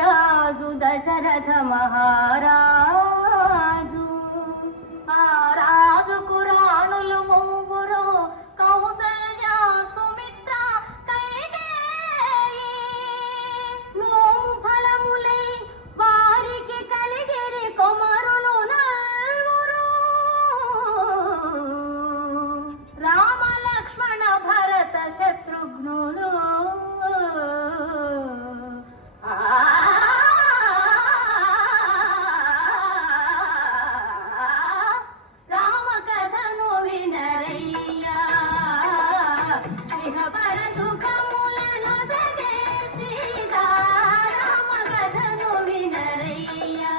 రాజు దశరథ మహారాజు. ఆ రాజుకు రాణులు ముగ్గురు, కౌసల్య, సుమిత్ర, కైకేయి. నోము ఫలములై వారికి కలిగిరి కుమారులు నలుగురు. రామ లక్ష్మణ భరత శత్రుఘ్నులు. రామ కథను వినరయ్యా, ఇహ పర సుఖములను జగే సీతా. రామ కథను వినరయ్యా.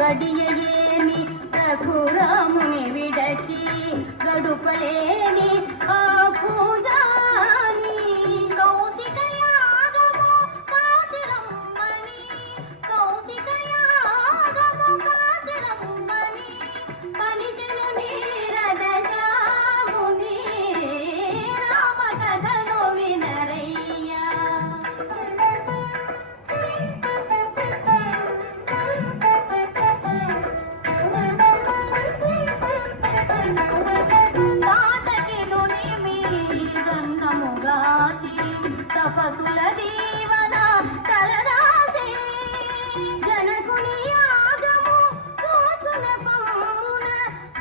గడియయేని రఘురాముని విడచి, గడుపలేని ఆ పూజాని. కౌశిక యాగము కాచిరమ్మని, కౌశిక యాగము కాచిరమ్మని, పలికెను నీరద శాముని. రామ కథను వినరయ్యా. తపసుల దీవన తలరాసి, జనకుని యాగము చూచున పౌన,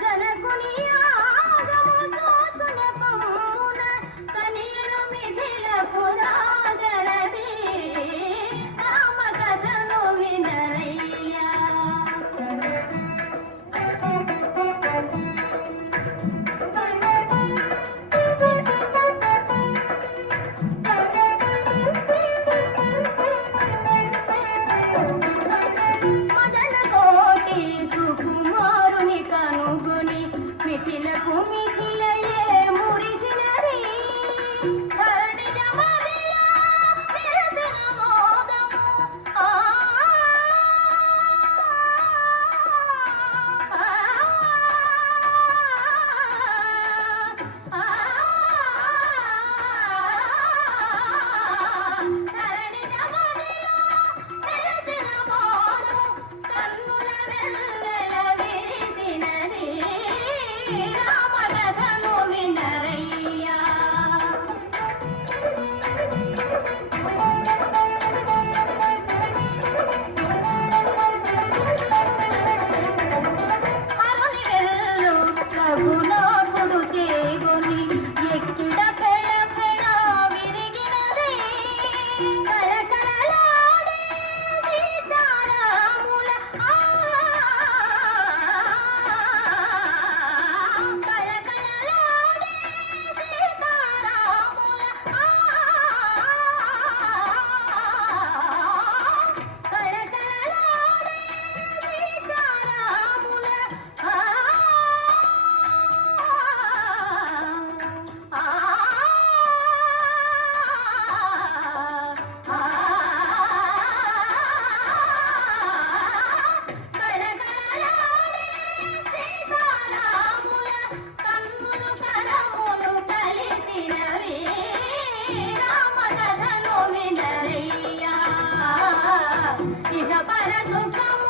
జనకుని యాగము చూచున పౌన, కనియను మిథిల పురాజనది. రామ కథను వినరయ్యా. మిథిలకు మిథిలయే మురిసినది, ధరణి జమదిలో నిరసన మోదము. ధరణి జమదిలో నిరసన మోదము, కన్నుల వెన్నెల విరిసినది. రామ కథను వినరయ్యా. అరుని వెల్లు రఘునాథుడు చేగొని, ఎక్కిడ పెళ పెళ విరిగినది. కళకళలాడే సీతారాముల ఇహ పర సుఖము